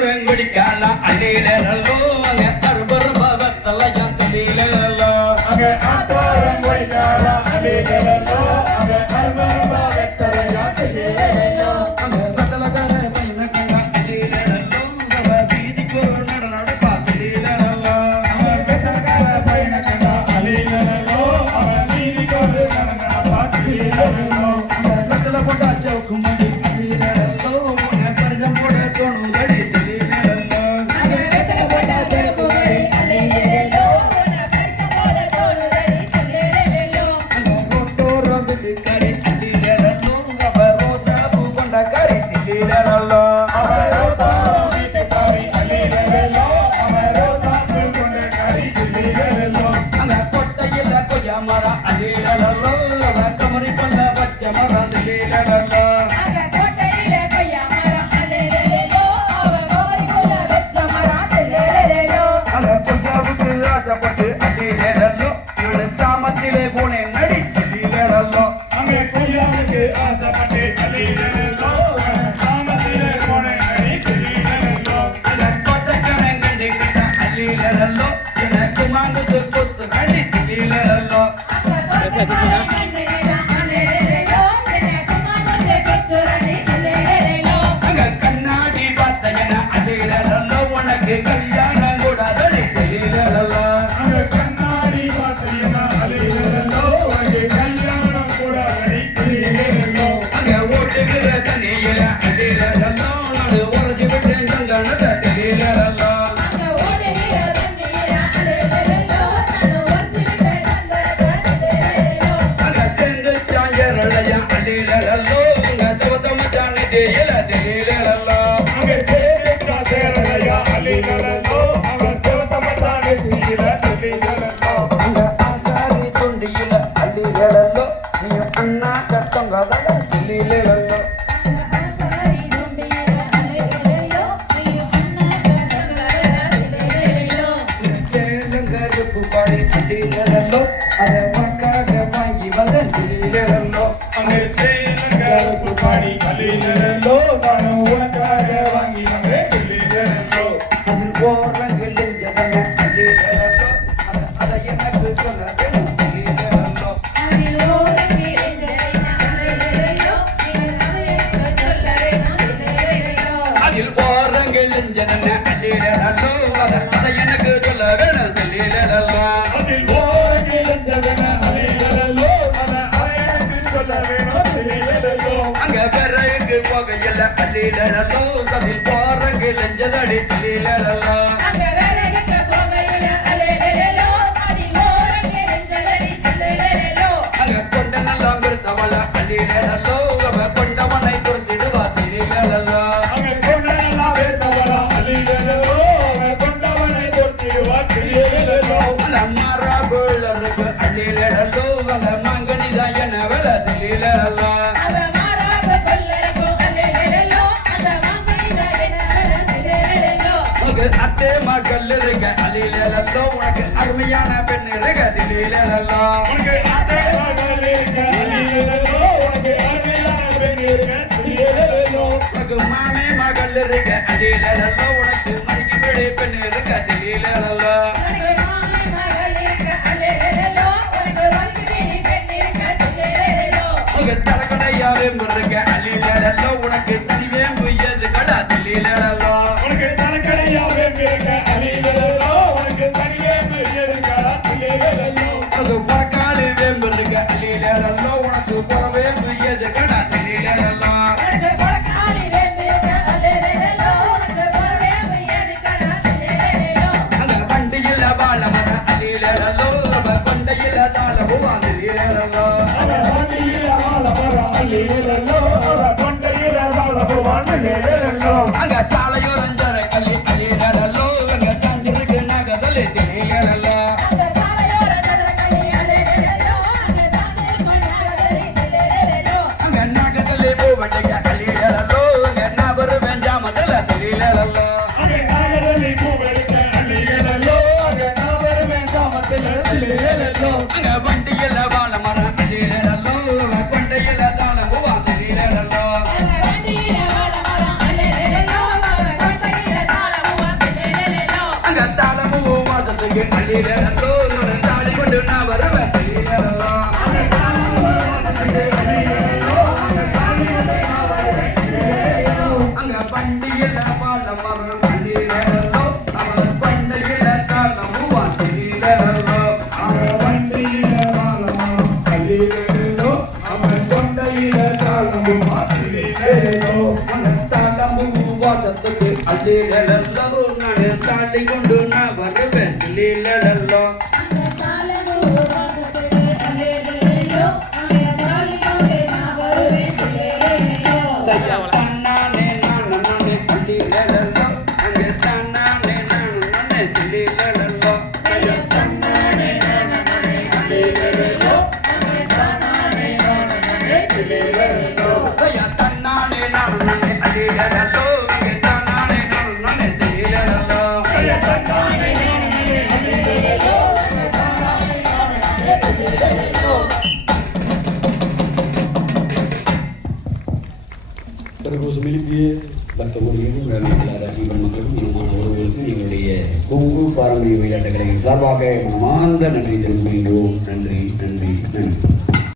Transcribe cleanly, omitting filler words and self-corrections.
குடிக்கால அள்ளிடலோ அங்க அறுபர் பவத்தல ஜந்தலிலோ அங்க ஆத்தோரம் குடிக்கால அள்ளிடலோ அங்க அறுபர் பவத்தல ஜந்தலிலோ அங்க சதலகர பைனகல அள்ளிடலோ அவ வீதிக்கு நடனட பாத்திலலோ அங்க சதலகர பைனகல அள்ளிடலோ அவ வீதிக்கு நடனட பாத்திலலோ அங்க சதல போட்டா சவுக்குமடி அள்ளிடலோ அங்க பர்ஜம் போட தோணு சாமத்திலே போனே நடி சொல்லிலோ அங்கே குய்யாவுக்கு ஆசைப்பட்டு சொல்லிலோ சாமத்திலே போனே நடி சொல்லிலோ அந்த கொட்டக்கணம் கண்டு கிட்ட அள்ளிலோ எனக்கு மாங்குது கொத்து நடி சொல்லிலோ அங்க கண்ணாடி பார்த்தன அள்ளிலோ உனக்கு கல்யாணம் கூட நடி சொல்லிலோ அங்க கண்ணாடி பார்த்தன அள்ளிலோ உனக்கு கல்யாணம் கூட நடி சொல்லிலோ அங்க ஓட்டுகிற தண்ணியில அள்ளிலோ நான் உறஞ்சி விட்டேன் தங்கனத சொல்லிலோ அண்ணா கஷ்டம் சொல்லிலோ கருப்பு பாடி சொல்லிலோ அதை மக்களாக வாங்கி வந்த சொல்லிலோ அங்கே கருப்பு பாடி சொல்லிலோ நான் உனக்காக வாங்கி வந்தேன் சொல்லிலோ அதில் போறங்கள் ஜன சொல்லிலோ அதை எனக்கு சொல்ல எனக்கு சொல்ல வேணும் சொல்லிலோ அதில் அங்க பிறகு போகையில அள்ளிடலோ அதில் போறங்க லஞ்சதடி சொல்லிலோ அங்க கொண்ட நல்லா விருத்தவள அள்ளிடலோ அவ கொண்டவனை துறந்திடுவா சொல்லிலோ அங்க கொண்ட நல்லா விருத்தவள அள்ளிடலோ மாறாபுள்ளருக்கு அள்ளிலோ அந்த மங்கனிதான் என்ன வேலை சொல்லிலோ அத்தே மகள் இருக்க அள்ளிலோ உனக்கு அருமையான பெண் இருக்க சொல்லிலோ உனக்கு அத்தே மகள் இருக்க அள்ளிலோ உனக்கு அருமையான பெண் இருக்க சொல்லிலோ உனக்கு மாமே மகள் இருக்க அள்ளிலோ உனக்கு மணிக்கு விழி பெண் இருக்க சொல்லிலோ தலக்கடையாவே முருக அள்ளிலோ உனக்கு தனிவே முயது கடா சொல்லிலோ உனக்கு தலக்கடையாவே முருக அள்ளிலோ உனக்கு தனிவே முயது கடா சொல்லிலோ அது பறக்காடு வேம்புருக அள்ளிலோ உனக்கு புறவே முயது கடா சொல்லிலோ அந்த வண்டியில வாழ மர அள்ளிலோ கொண்டையில தாளவோ அள்ளிலோ அங்க சாலையோரஞ்சர கல்லி அள்ளிலோ அங்க சாஞ்சிருக்கு நகதலே தெரியலோ அங்க நகதலே போவட்டங்க அள்ளிலோ அங்க நபரு வெஞ்சாமதல தெரியலோ அங்க நகதலே போவட்டங்க அள்ளிலோ அங்க நபரு வெஞ்சாமதல தெரியலோ அங்க வண்டியில வாழ மர அள்ளிலோ கொண்டையில தாளவோ தெரியலோ பத்துக்கு அல்லிலல்லோ நான் தாலி கொண்டு நான் வருவேன் அல்லிலல்லோ தன்னானே நானே அல்லிலல்லோ அங்கே தன்னானே நானே அல்லிலல்லோ தன்னானே நானே அல்லிலல்லோ அங்கே தன்னானே நானே அல்லிலல்லோ தன்னானே நானே அல்லிலல்லோ அங்கே தன்னானே நானே அல்லிலல்லோ தன்னானே நானே அல்லிலல்லோ அங்கே தன்னானே நானே அல்லிலல்லோ. மிலிப்பிய பக்தர்களுக்கும் ரசிகர் மக்களுக்கும் ஒருவருக்கும் எங்களுடைய கொங்கு பாரம்பரிய விளையாட்டுகளை சார்பாக மாந்த நன்றி தெரிவிக்கின்றோம். நன்றி நன்றி நன்றி.